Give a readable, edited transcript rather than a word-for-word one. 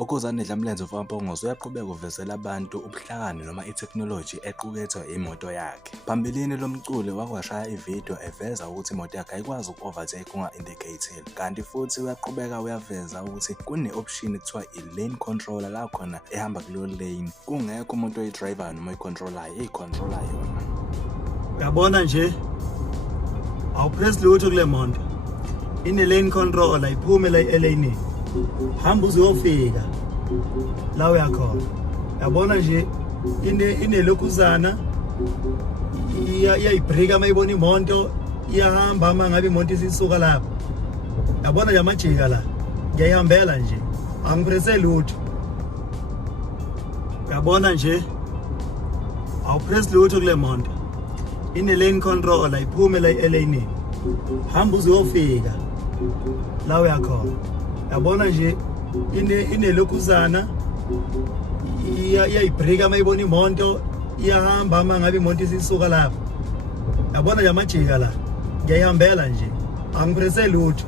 Ukhuzani dlamlenze uMfampongozi uyaqhubeka uvezela abantu ubuhlakani noma itekhnoloji equkethwe imoto yakhe. Phambilini lo mculi wakwashaya ividiyo eveza ukuthi imoto yakhe ayikwazi uku-overtake unga-indicated, kanti futhi uyaqhubeka uyaveza ukuthi kune-option ekuthiwa i-lane controller la khona ehamba kuleyo lane kungekho umuntu oyi-driver noma oyi-controlayo, eyi-controller yona. Uyabona nje awupress lutho kule moto, ine-lane controller iphume la elane, hamba uzofika la uyakhona. Yabona nje inelokhuzana iyayibrika mayibona imoto iyahamba uma ngabe imoto isisuka lapho. Yabona nje amajika la ngiyayihambela nje, angipresse lutho. Yabona nje awupress lutho kule moto, ine-lane controller iphume la elane, hamba uzofika la uyakhona. Yabona nje inelokhuzana iyayibrika mayibona imoto iyahamba uma ngabe imoto isisuka lapho. Yabona nje amajika la ngiyayihambela nje, angipresse lutho.